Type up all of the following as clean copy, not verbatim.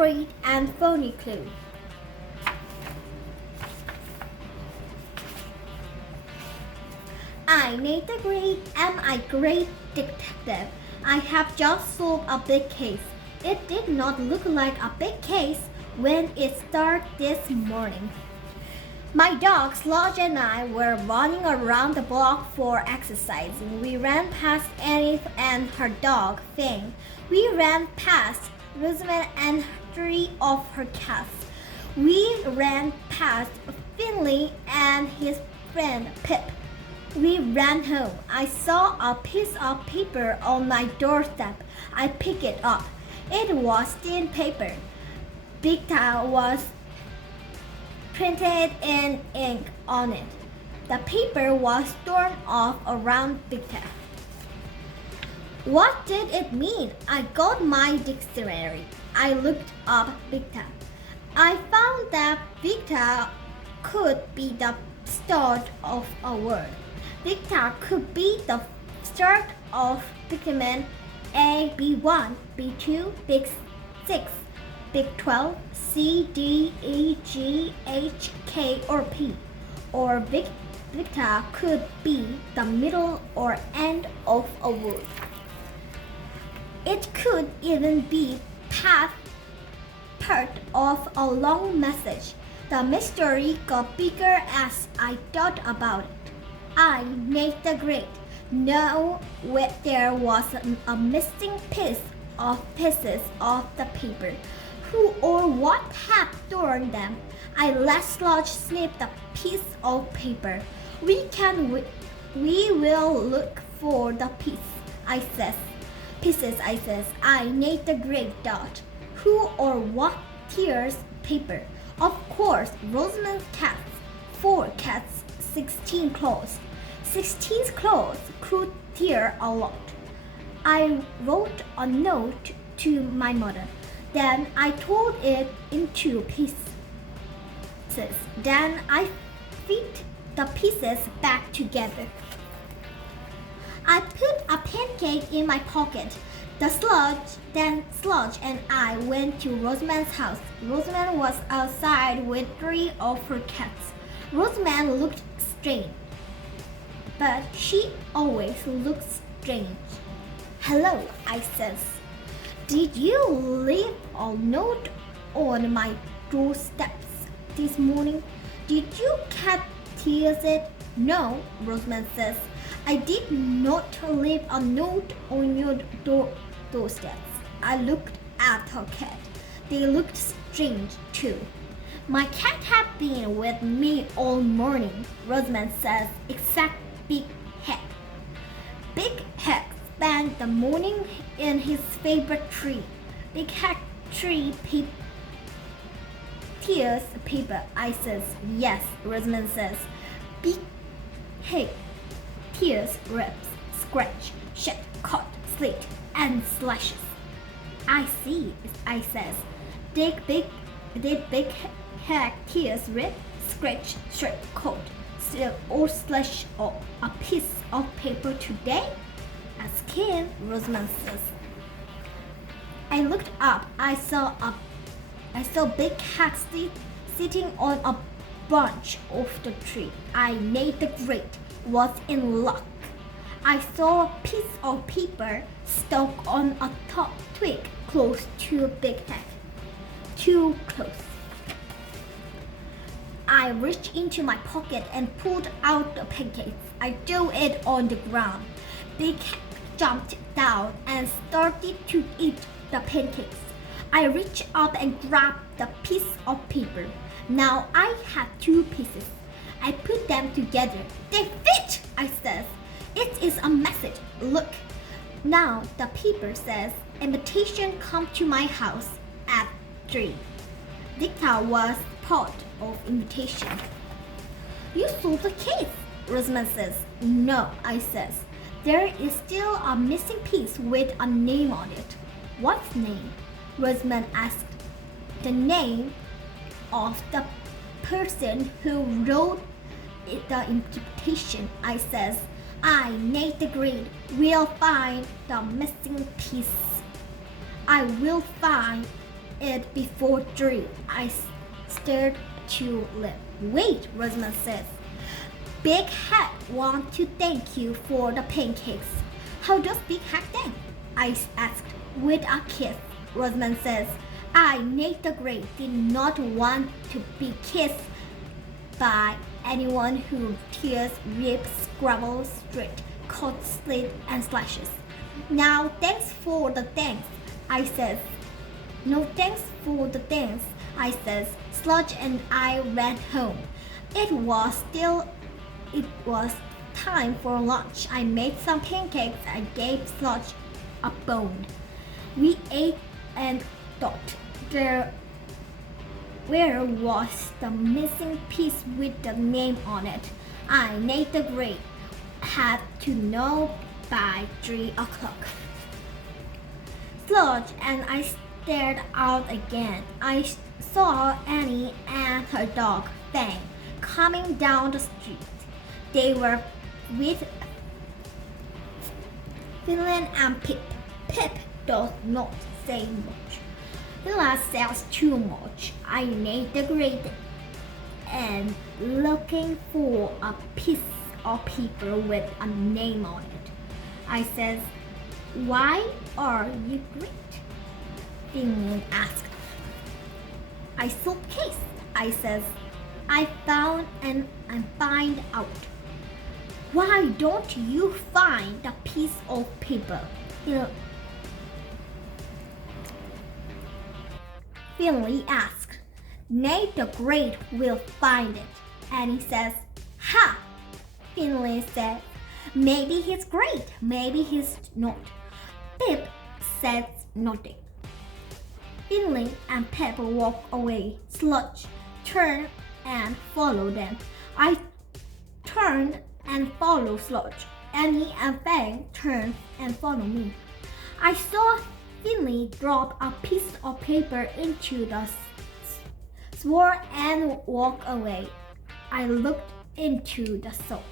great and phony clue. I, Nate the Great, am a great detective. I have just solved a big case. It did not look like a big case when it started this morning. My dog Sludge and I were running around the block for exercising. We ran past Annie and her dog, Finn. We ran past Rosamond and 3 of her cats. We ran past Finley and his friend Pip. We ran home. I saw a piece of paper on my doorstep. I picked it up. It was stained paper. Victor was printed in ink on it. The paper was torn off around Victor. What did it mean? I got my dictionary. I looked up Victor. I found that Victor could be the start of a word. Victor could be the start of Pikmin A, B1, B2, Big 6, Big 12, C, D, E, G, H, K, or P. Or Victor could be the middle or end of a word. It could even be part of a long message. The mystery got bigger as I thought about it. I, Nate the Great, know there was a missing pieces of the paper. Who or what had torn them? I let Sludge snip the piece of paper. We will look for the pieces, I says. I, Nate the Great, dot. Who or what tears paper? Of course, Rosamond's cats. 4 cats, 16 claws. 16 claws could tear a lot. I wrote a note to my mother. Then I tore it into pieces. Then I fit the pieces back together. I put a pancake in my pocket. Then Sludge and I went to Rosamond's house. Rosamond was outside with 3 of her cats. Rosamond looked strange, but she always looks strange. Hello, I says. Did you leave a note on my doorsteps this morning? Did you cat tears it? No, Rosamond says. I did not leave a note on your doorsteps. I looked at her cat. They looked strange too. My cat had been with me all morning, Rosamond says, except Big Heck. Big Heck spent the morning in his favorite tree. Big Heck tree tears paper, I says. Yes, Rosamond says. Big Heck tears rips, scratch, shed, cut, slit, and slashes. I see, I says. Did Big Heck tears rip, scratch, shred, cut, steal, or slash a piece of paper today? Ask him, Rosamond says. I looked up. I saw Big Heck sitting on a branch of the tree. I, Nate the Great, was in luck. I saw a piece of paper stuck on a top twig close to Big Heck. Too close. I reached into my pocket and pulled out the pancakes. I threw it on the ground. Big Heck jumped down and started to eat the pancakes. I reached up and grabbed the piece of paper. Now I had 2 pieces. I put them together. They fit, I said. It is a message. Look. Now the paper says, invitation come to my house at 3. Victor was part of invitation. You solved the case, Rosamond says. No, I says. There is still a missing piece with a name on it. What name? Rosamond asked. The name of the person who wrote the invitation, I says. I, Nate the Great, will find the missing piece. I will find it before 3. I stared to live. Wait, Rosamond says. Big Hat want to thank you for the pancakes. How does Big Hat thank? I asked. With a kiss, Rosamond says. I, Nate the Great, did not want to be kissed by anyone who tears, rips, scrabbles, straight, cuts, slits, and slashes. Now, thanks for the thanks, I says. No thanks for the thanks, I says. Sludge and I ran home. It was time for lunch. I made some pancakes. I gave Sludge a bone. We ate and thought, where was the missing piece with the name on it? I, Nate the Great, had to know by 3 o'clock. Sludge and I stared out again. I saw Annie and her dog, Fang, coming down the street. They were with Finland and Pip. Pip does not say much. Finland says too much. I Nate the Great and looking for a piece of paper with a name on it. I says, why are you great? Finland asked. I suitcase, I says. I found and find out. Why don't you find the piece of paper? Finley asked. Nate the Great will find it. And he says, ha! Finley said, maybe he's great, maybe he's not. Pip says nothing. Finley and Pip walk away. Sludge turned and followed them. I turned and followed Sludge. Annie and Fang turned and followed me. I saw Finley drop a piece of paper into the sward and walk away. I looked into the soap.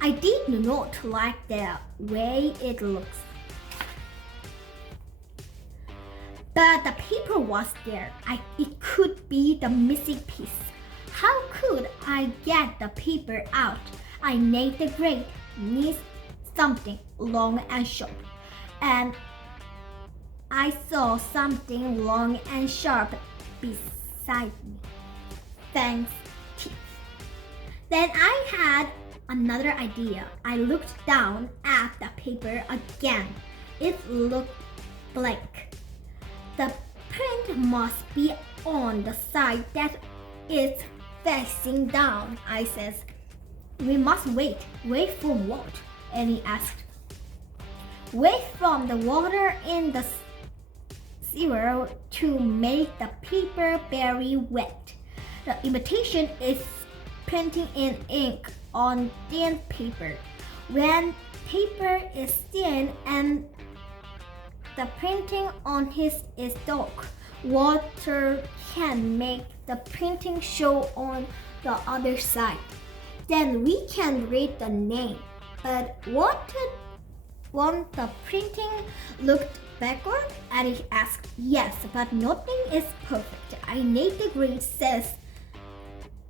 I did not like the way it looks. But the paper was there. It could be the missing piece. How could I get the paper out? I Nate the Great needs something long and sharp. And I saw something long and sharp beside me. Thanks, teeth. Then I had another idea. I looked down at the paper again. It looked blank. The print must be on the side that is facing down, I says. We must wait. Wait for what? Annie asked. Wait from the water in the sewer to make the paper very wet. The imitation is printing in ink on thin paper. When paper is thin and the printing on it is dark, water can make the printing show on the other side. Then we can read the name. But won't the printing look backward? And he asked. Yes, but nothing is perfect. I Nate the Great says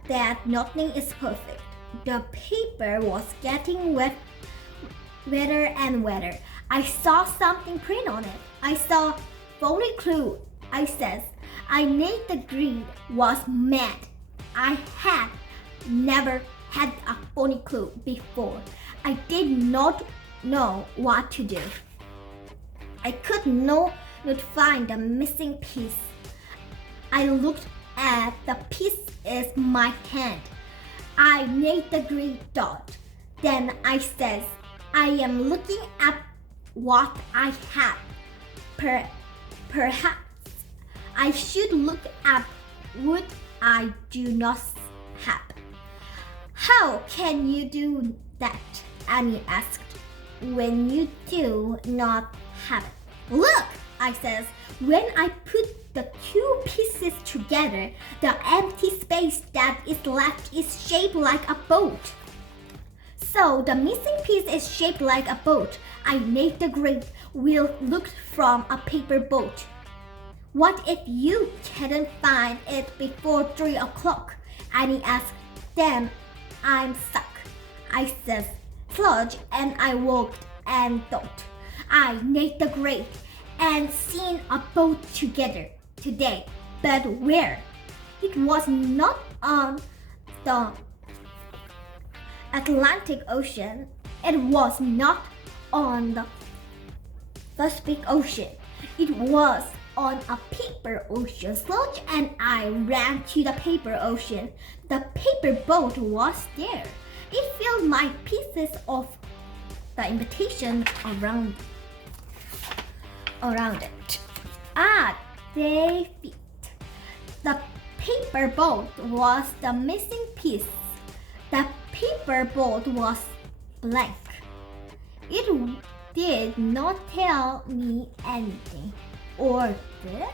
that nothing is perfect. The paper was getting wetter and wetter. I saw something print on it. I saw phony clue. I says. I Nate the Great was mad. I had never had a phony clue before. I did not know what to do. I could not find the missing piece. I looked at the piece in my hand. I Nate the Great thought. Then I says, I am looking at what I have. Perhaps I should look at what I do not have. How can you do that? Annie asked. When you do not have it. Look, I says. When I put the two pieces together, the empty space that is left is shaped like a boat. So the missing piece is shaped like a boat. I Nate the Great will look from a paper boat. What if you couldn't find it before 3 o'clock? Annie asked. Then I'm stuck, I said. Sludge and I walked and thought. I made the grade and seen a boat together today, but where? It was not on the Atlantic Ocean. It was not on the Pacific Ocean. It was on a paper ocean. Sludge and I ran to the paper ocean. The paper boat was there. It filled my pieces of the invitation around it. They fit. The paper boat was the missing piece. The paper boat was blank. It did not tell me anything, or did it?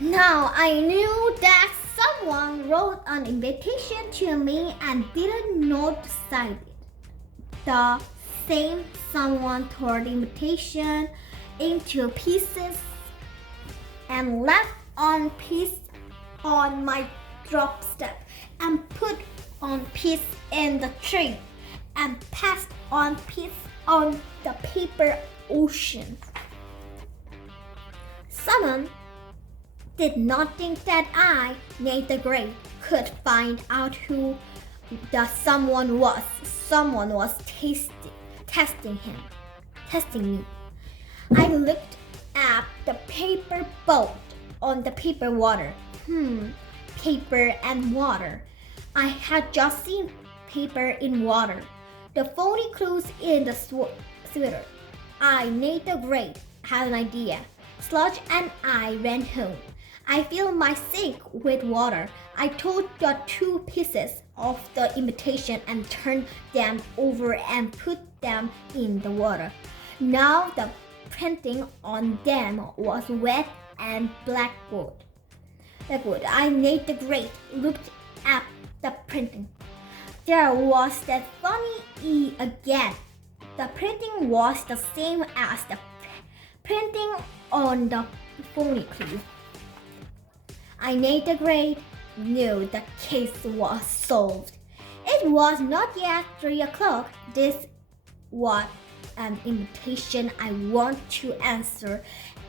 Now I knew that someone wrote an invitation to me and didn't not sign it. The same someone tore the invitation into pieces and left on piece on my doorstep and put on piece in the tree and passed on piece on the paper ocean. Someone did not think that I, Nate the Great, could find out who the someone was. Someone was testing me. I looked at the paper boat on the paper water. Paper and water. I had just seen paper in water. The phony clues in the sweater. I, Nate the Great, had an idea. Sludge and I ran home. I filled my sink with water. I took the 2 pieces of the invitation and turned them over and put them in the water. Now the printing on them was wet and blackwood. I, Nate the Great, looked at the printing. There was that funny E again. The printing was the same as the printing on the phony clue. I, Nate the Great, knew the case was solved. It was not yet 3 o'clock. This was an invitation I want to answer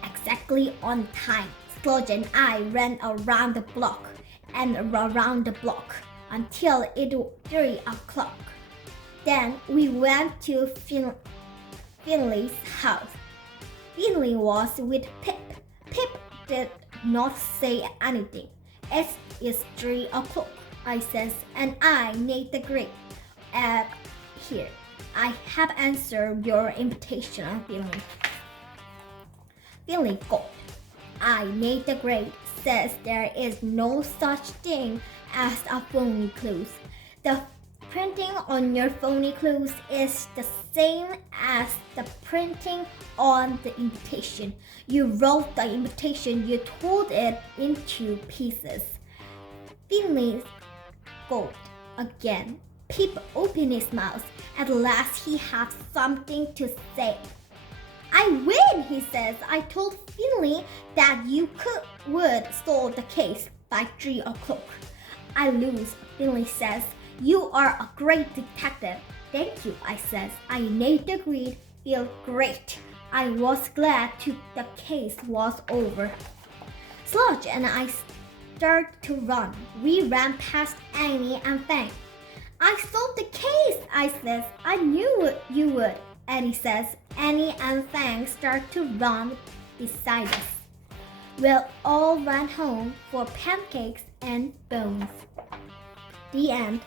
exactly on time. Sludge and I ran around the block and around the block until it was 3 o'clock. Then we went to Finley's house. Finley was with Pip. Pip did not say anything. It is 3 o'clock, I says, and I, Nate the Great, am here. I have answered your invitation, Finley. Finley gulped. I, Nate the Great, says there is no such thing as a phony clues. The printing on your phony clues is the same as the printing on the invitation. You wrote the invitation, you tore it into pieces. Finley gulped again. Pip opened his mouth. At last he had something to say. I win, he says. I told Finley that you would solve the case by 3 o'clock. I lose, Finley says. You are a great detective. Thank you, I says. I, Nate the Great, feel great. I was glad the case was over. Sludge and I started to run. We ran past Annie and Fang. I solved the case, I says. I knew you would, Annie says. Annie and Fang start to run beside us. We'll all run home for pancakes and bones. The end.